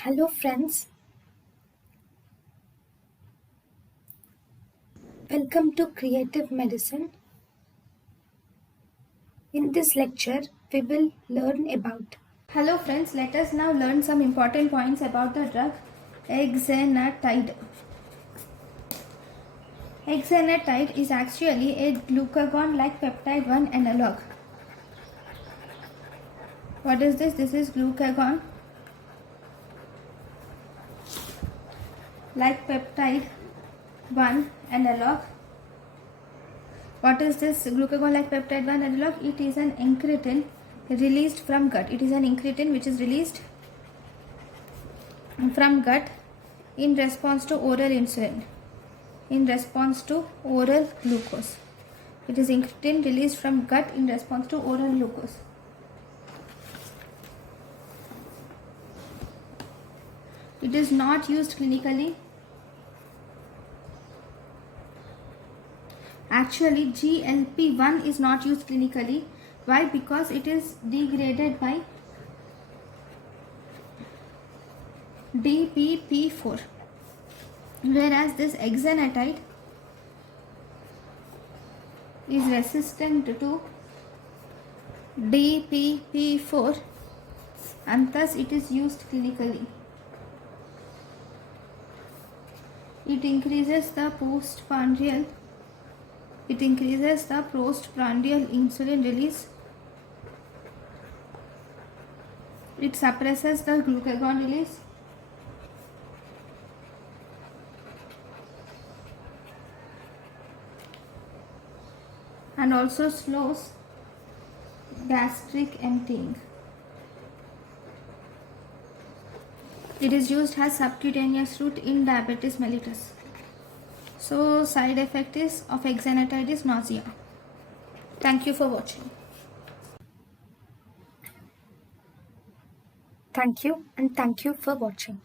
Hello friends, welcome to Creative Medicine. In this lecture, we will learn about. Hello friends, let us now learn some important points about the drug exanatide. Exanatide is actually a glucagon-like peptide 1 analog. What is this? This is glucagon like peptide 1 analog. What is this glucagon like peptide 1 analog? It is an incretin released from gut. It is an incretin which is released from gut in response to oral insulin, in response to oral glucose. It is incretin released from gut in response to oral glucose. It is not used clinically. Actually, GLP-1 is not used clinically. Why? Because it is degraded by DPP4. Whereas this exanatide is resistant to DPP4 and thus it is used clinically. It increases the postprandial insulin release. It suppresses the glucagon release. And also slows gastric emptying. It is used as subcutaneous route in diabetes mellitus. So side effect of exanatide is nausea. Thank you for watching. Thank you and thank you for watching.